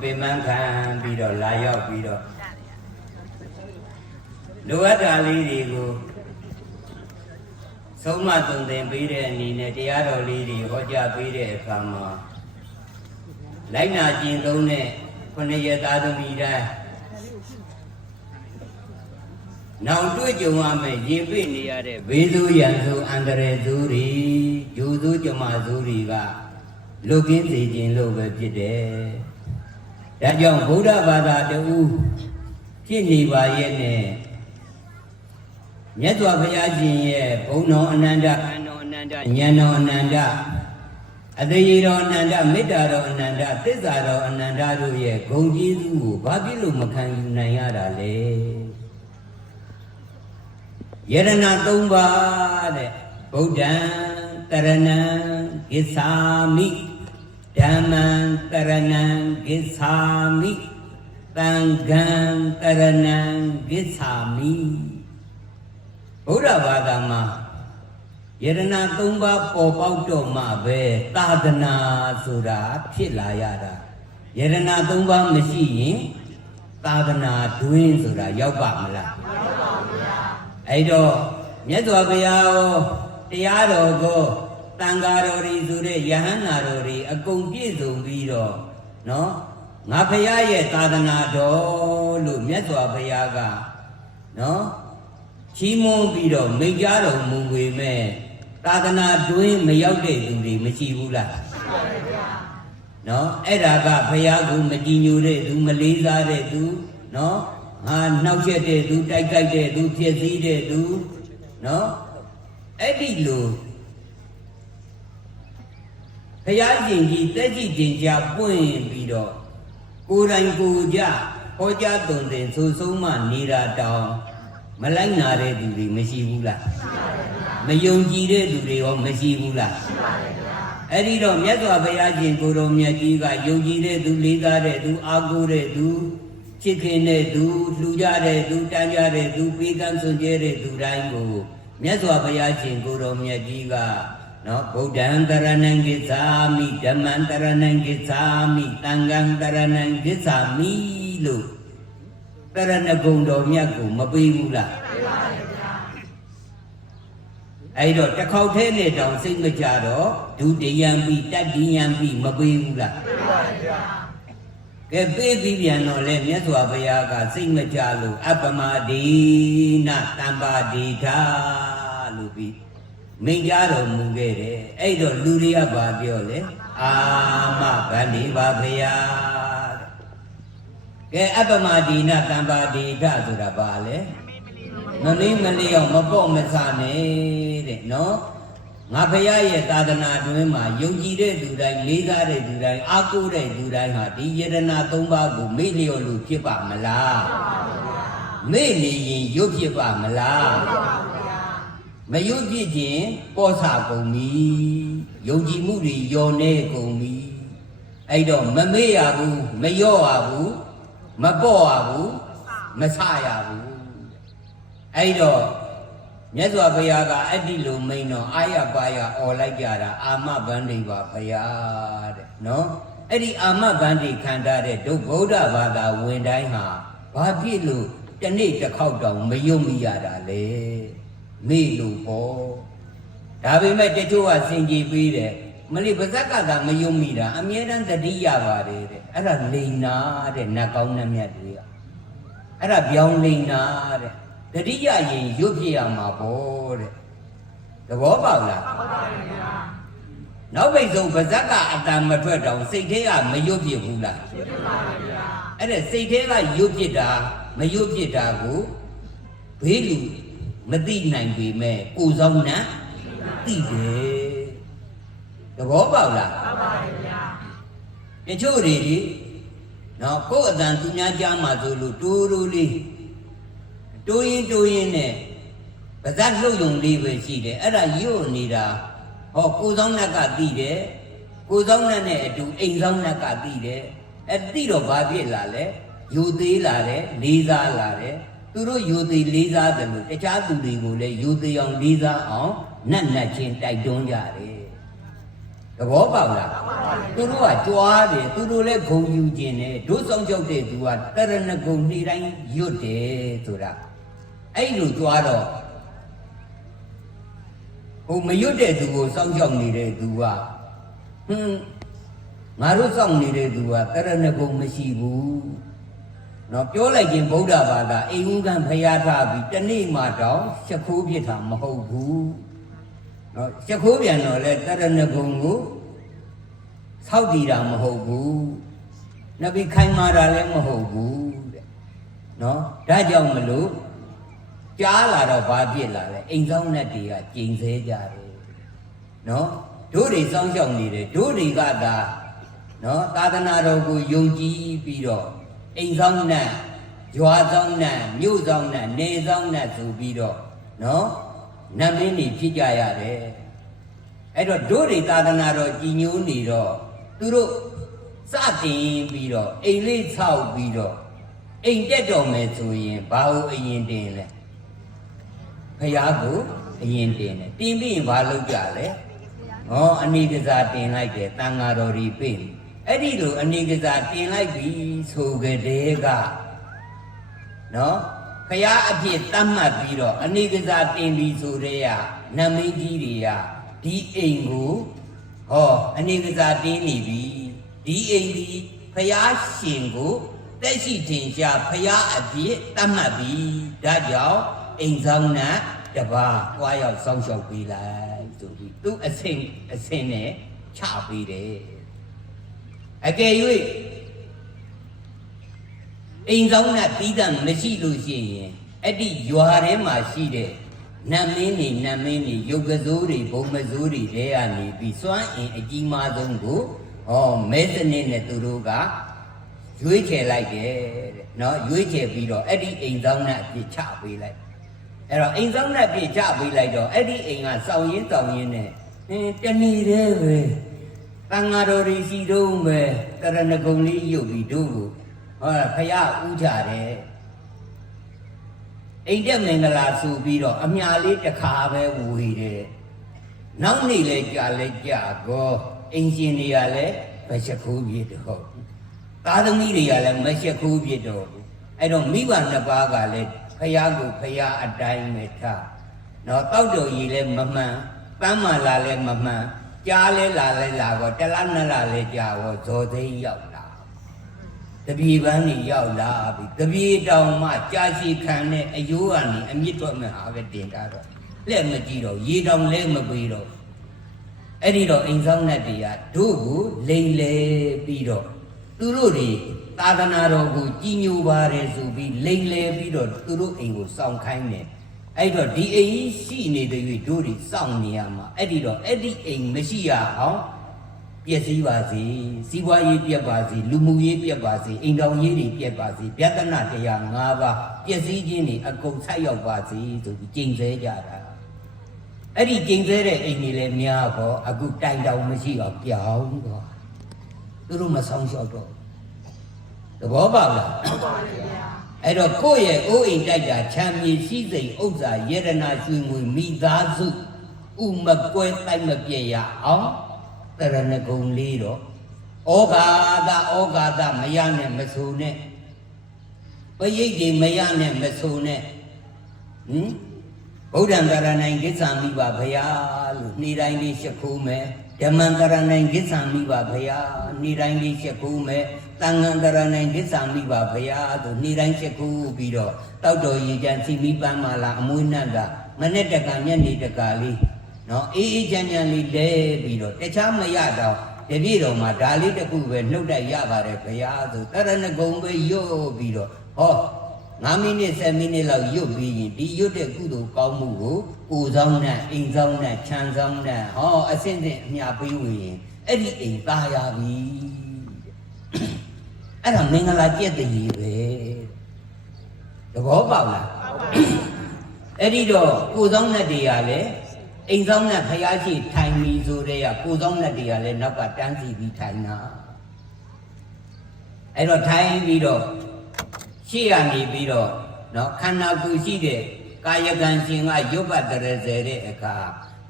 Bị mang khăn bị đó lại dọc bị đó lúc ấy ra lý đi cô sống mà từng tiền bị đấy nhìn này thì ở lý đi có cha bị đấy phạm mà lấy nào chuyện đâu nè con này giờ ta đâu đi ra nào tôi chịu mà mày gì bị đi ra đấy ví dụ như số anh đây số đi chú số cho mà số đi cả lúc kiến gì chuyện lúc về chuyện đấy đã dòng Phú Đà Bà Đà Đủ khi đi bà yên nè nhất là bây giờ gì Phú Nô Ananda Nhân Nô Ananda Adi Ro Ananda Mita Ro Ananda Tisa Ro Ananda Ro ye Gong Ji Su Ba Pi Lu Ma Khan Yu Nai Ya Da Le Yarana Tông Ba de Buddha Tarana Gissami Dhammam Taranam Gissami Sangham Taranam Gissami Buddha Vāgama Yarana Tumba Popauto Ma Ve Tādana Sura Philayada Yarana Tumba Mashi Tādana Duin Sura Yaupamala Aido Nyatwabhaya Tiyaro Go Tangaro Sure Yahana Rori a Kongki Zumbiro no Ngapaya ye Tadana Do Lu Nyatwabhayaga no Chimon Biro Mijaro Mungwe Me Tadana Duin Mayaude Duri Machibula no Edaga Payagu Majinu Du Maliza Du no Nauchete Du Taikate Du Tiesi Du no Edilu ဘုရားရှင်ကြီးတက်ကြည်တင်ကြပွင့်ပြီးတော့ကိုယ်တိုင်ကိုကြဟောကြားသွန်သင်ဆိုဆုံးမှနေတာတောင်မလိုက်နာတဲ့သူတွေမရှိဘူးလားမယုံကြည်တဲ့သူတွေရောမရှိဘူးလားအဲ့ဒီတော့မြတ်စွာဘုရားရှင်ကိုတော်မြတ်ကြီးကယုံကြည်တဲ့သူလေးစားတဲ့သူအားကိုးတဲ့သူချစ်ခင်တဲ့သူလှူကြတဲ့သူတန်းကြတဲ့သူပေးကမ်းစွန့်ကြဲတဲ့သူတိုင်းကိုမြတ်စွာဘုရားရှင်ကိုတော်မြတ်ကြီးက No, Buddham Taranam Gissami, Dhamman Taranam Gissami, Tangham Taranam Gissami Lu Taranagundo Myaku, Mabimula Aido, Takotene don't sing the Jado, do the Yambi, Tadi Yambi, Mabimula Get baby and no let Yatuabayaga sing the Jalu, Apamadi, not Tambadita Lupi. မင်းကြတော်မူခဲ့တယ်အဲ့တော့လူတွေကဘာပြောလဲအာမဗန္ဒီပါဗျာကဲအပ္ပမဒီနတံပါတိဒဆိုတာဘာလဲမမင်းမလျော့မပေါ့မဆနဲ့တဲ့နော်ငါဘုရားရဲ့သာသနာတွင်မှာယုံကြည်တဲ့သူတိုင်းလေးစားတဲ့သူတိုင်းအားကိုးတဲ့သူတိုင်းဟာဒီယတနာ၃ပါးကိုမေ့လျော့လို့ဖြစ်ပါမလားမေ့နေရင်ရုပ်ဖြစ်ပါမလား မယုံကြည်ခြင်းပေါ်စာကုန်ပြီယုံကြည်မှုတွေယော်နေကုန်ပြီအဲ့တော့မမေ့ရဘူးမလျော့ရဘူးမပေါ့ရဘူးမဆရဘူးအဲ့တော့မြတ်စွာဘုရားကအဲ့ဒီလိုမိန်တော့အာရပါရអော်လိုက်ကြတာအာမဗန္ဒီပါဘုရားတဲ့နော်အဲ့ဒီအာမဗန္ဒီခန္ဓာတဲ့ဒုဗုဒ္ဓဘာသာဝင်တိုင်းဟာဘာဖြစ်လို့တစ်နေ့တစ်ခေါက်တောင်မယုံမိရတာလဲ မေ့လို့ပေါ့ဒါပေမဲ့တချို့ကစင်ကြည်ပြီးတယ်မလေးပါဇက်ကသာမယုံမိတာအမြဲတမ်းတတိယပါတယ်တဲ့အဲ့ဒါလိန်နာတဲ့နတ်ကောင်းနှမြတ်တွေကအဲ့ဒါပြောင်းလိန်နာတဲ့တတိယရင်ရုပ်ဖြစ်ရမှာပေါ့တဲ့သဘောပေါက်လားဟုတ်ပါဘူးဗျာနောက်ပိတ်ဆုံးပါဇက်ကအတန်မထွက်တော့စိတ်ထဲကမရုပ်ဖြစ်ဘူးလားဖြစ်ပါဘူးဗျာအဲ့ဒါစိတ်ထဲကရုပ်ဖြစ်တာမရုပ်ဖြစ်တာကိုဘေးလူ မသိနိုင်ပေမဲ့ကိုယ်ဆောင်နဲ့သိတယ်သဘောပေါက်လားဟုတ်ပါရဲ့ဗျာတချို့တွေနော်ကိုယ်အတန်သူများကြားမှာဆိုလို့တိုးတိုးလေးတိုးရင်နဲ့ပါဇက်လှုပ်ယုံလေးပဲရှိတယ်အဲ့ဒါညွတ်နေတာဟောကိုယ်ဆောင်နဲ့ကသိတယ်ကိုယ်ဆောင်နဲ့အတူအိမ်ဆောင်နဲ့ကသိတယ်အဲ့သိတော့ဘာဖြစ်လာလဲယူသေးလာတယ်လေးစားလာတယ် သူတို့ယူသေးလေးစားတယ်လို့တခြားသူတွေကိုလည်းယူသေးအောင်လေးစားအောင်နတ်နတ်ချင်းတိုက်တွန်းကြတယ် သဘောပေါက်လားသူတို့ကကြွားတယ်သူတို့လည်းဂုံယူခြင်းနဲ့တို့ဆောင်ကြောက်တဲ့သူကတရဏဂုံနေ့တိုင်းရွတ်တယ်ဆိုတာအဲ့လိုကြွားတော့ဟိုမရွတ်တဲ့သူကိုစောင့်ကြောက်နေတဲ့သူကငါတို့စောင့်နေတဲ့သူကတရဏဂုံမရှိဘူးနော်ပြောလိုက်ခြင်းဗုဒ္ဓဘာသာအိမ်ဦးကံဖျားထားပြီးတနေ့မှတောင်ချက်ခိုးပြစ်တာမဟုတ်ဘူးနော်ချက်ခိုးပြန်တော့လဲတရဏဂုံကိုဆောက်တည်တာမဟုတ်ဘူးနောက်ပြီးခိုင်မာတာလည်းမဟုတ်ဘူးတဲ့နော်ဒါကြောင့်မလို့ကြားလာတော့ဘာပြစ်လာလဲအိမ်ဆောင်နဲ့တွေကကျိန်ဆဲကြတယ်နော်တို့တွေစောင့်ရှောက်နေတယ်တို့တွေကသာနော်သာသနာတော်ကိုယုံကြည်ပြီးတော့အိမ်ဆောင်နဲ့ရွာဆောင်နဲ့မြို့ဆောင်နဲ့နေဆောင်နဲ့ဆိုပြီးတော့နော်နတ်မင်းတွေဖြစ်ကြရတယ်အဲ့တော့တို့တွေသာသနာတော်ကြည်ညိုနေတော့သူတို့စတင်ပြီးတော့အိမ်လေးဆောက်ပြီးတော့အိမ်တက်တော်မယ်ဆိုရင်ဘာလို့အရင်တင်လဲဖယားကိုအရင်တင်တယ်တင်ပြီးရင်ဘာလုပ်ကြလဲဟောအနိကစားတင်လိုက်တယ်တန်ဃာတော်တွေပြေးအဲ့ဒီလိုအနိကစားတင်လိုက်ပြီဆိုကြတဲ့ကနော်ဖယားအဖြစ်တတ်မှတ်ပြီးတော့အနိကစားတင်ပြီးဆိုတဲ့ကနတ်မင်းကြီးတွေကဒီအိမ်ကိုဟောအနိကစားတင်းနေပြီဒီအိမ်ဒီဖယားရှင်ကိုတက်ရှိထင်ရှားဖယားအပြည့်တတ်မှတ်ပြီဒါကြောင့်အိမ်ဆောင်နဲ့တပါးတွားရောက်စောင့်ရှောက်ပေးလိုက်ဆိုပြီးသူအစင်နဲ့ချပေးတယ်အကယ်၍အိမ်ဆောင်နဲ့ပြီးတဲ့မရှိလို့ရှိရင်အဲ့ဒီရွာထဲမှာရှိတဲ့နတ်မင်းတွေရုပ်ကစိုးတွေဘုံမစိုးတွေတဲကနေပြီးစွမ်းအင်အကြီးမားဆုံးကိုမဲစနစ်နဲ့သူတို့ကရွေးချယ်လိုက်တယ်တဲ့နော်ရွေးချယ်ပြီးတော့အဲ့ဒီအိမ်ဆောင်နဲ့အပြစ်ချပေးလိုက်အဲ့တော့အိမ်ဆောင်နဲ့အပြစ်ချပေးလိုက်တော့အဲ့ဒီအိမ်ကစောင်းရင်းနဲ့တဏီတဲ့ပဲတန်ဃာတော်တွေစီတုံးပဲတရဏဂုံလေးရုပ်ပြီးတို့ကိုဖယားဥကြတယ်အိမ်တက်မင်္ဂလာဆိုပြီးတော့အမြာလေးတစ်ခါပဲဝေတယ်နောက်နေ့လဲကြာကောအိမ်ရှင်တွေကလည်းမချက်ခိုးပြစ်တော့သားသမီးတွေကလည်းမချက်ခိုးပြစ်တော့အဲ့တော့မိဘနှစ်ပါးကလည်းဖယားကိုဖယားအတိုင်းပဲထားနော်တောက်တော်ကြီးလည်းမမှန်ပန်းမာလာလည်းမမှန်ကြားလဲလာတော့တလားနှစ်လားလဲကြာတော့ဇော်သိန်းရောက်လာတပြေပန်းကြီးရောက်လာပြီတပြေတောင်မှကြာချီခံတဲ့အယိုးကနေအမြင့်ထွက်မဲ့ဟာပဲတင်တာတော့လက်မကြည့်တော့ရေတောင်လဲမပေးတော့အဲ့ဒီတော့အိမ်ဆောင်နဲ့တွေကတို့ကိုလိန်လေပြီးတော့သူတို့တွေသာသနာတော်ကိုကြီးညိုပါတယ်ဆိုပြီးလိန်လေပြီးတော့သူတို့အိမ်ကိုစောင့်ခိုင်းတယ်အဲ့တော့ဒီအိမ်ရှိနေတဲ့၍တို့တွေစောင့်နေရမှာအဲ့ဒီတော့အဲ့ဒီအိမ်မရှိရအောင်ပျက်စီးပါစေစီးပွားရေးပြတ်ပါစေလူမှုရေးပြတ်ပါစေအိမ်တော်ရေးတွေပြတ်ပါစေဗျတနာတရား၅ပါးပျက်စီးခြင်းတွေအကုန်ဆက်ရောက်ပါစေဆိုပြီးကြိမ်ဆဲကြတာအဲ့ဒီကျိန်ဆဲတဲ့အိမ်ကြီးလည်းများတော့အခုတိုင်တောင်မရှိအောင်ပြောင်းသွားသူတို့မဆောင်လျှောက်တော့သဘောပေါက်လားဟုတ်ပါပြီဗျာအဲ့တော့ကိုယ့်ရဲ့အိုးအိမ်တိုက်တာချမ်းမြေရှိစိမ်ဥစ္စာယရနာရွှေငွေမိသားစုဥမကွဲတိုက်မပြည့်ရအောင်တရဏဂုံလေးတော့ဩဃာတမရနဲ့မဆိုနဲ့ပရိတ်တွေမရနဲ့မဆိုနဲ့ဗုဒ္ဓံတရဏိကိစ္ဆာမိပါဗျာလို့နေ့တိုင်းလေးရှ िख ိုးမယ်ဓမ္မံတရဏိကိစ္ဆာမိပါဗျာနေ့တိုင်းလေးရှ िख ိုးမယ်သံဃံတရဏိကိစ္ဆာမိပါဗျာလို့နေ့တိုင်းရှ िख ိုးပြီးတော့တောက်တော်ရေချမ်းစီမိပန်းမာလာအမွေးနှံ့ကမနေ့တကညနေတကလေးနော်အေးချမ်းလေးလဲပြီးတော့တခြားမရတော့တပြည့်တော်မှာဒါလေးတစ်ခုပဲနှုတ်တိုက်ရပါတယ်ဗျာဆိုတရဏဂုံပဲရွတ်ပြီးတော့ဟော9မိနစ်10မိနစ်လောက်ရွတ်ပြီးရင်ဒီရွတ်တဲ့ကုသိုလ်ကောင်းမှုကိုကိုယ်ဆောင်နဲ့အိမ်ဆောင်နဲ့ခြံဆောင်နဲ့ဟောအစင်းစင်းအမြပေးဝင်ရင်အဲ့ဒီအိမ်သားရပြီအဲ့ဒါမင်္ဂလာကျက်တည်းပဲသဘောပေါက်လားအဲ့ဒီတော့ကိုယ်ဆောင်နဲ့တွေကလည်းအိမ်ဆောင်နဲ့ဖျားရှိထိုင်ပြီးဆိုတဲ့ကကိုယ်ဆောင်နဲ့တွေကလည်းနောက်ကတန်းစီပြီးထိုင်တာအဲ့တော့ထိုင်ပြီးတော့ရှေ့ကနေပြီးတော့နော်ခန္ဓာကိုယ်ရှိတဲ့ကာယကံရှင်ကရုပ်ပတ်တရစေတဲ့အခါ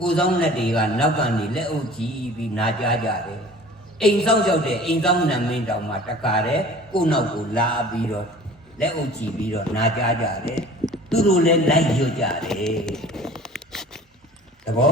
ကိုယ်ဆောင်လက်တွေကနောက်ကနေလက်အုပ်ကြည့်ပြီးနာကြကြတယ်အိမ်ဆောင်ရောက်တဲ့အိမ်ဆောင်နံမင်းတောင်မှတခါတည်းကိုနောက်ကိုလာပြီးတော့လက်အုပ်ကြည့်ပြီးတော့နာကြကြတယ်သူတို့လည်းလိုက်ရွတ်ကြတယ်သဘော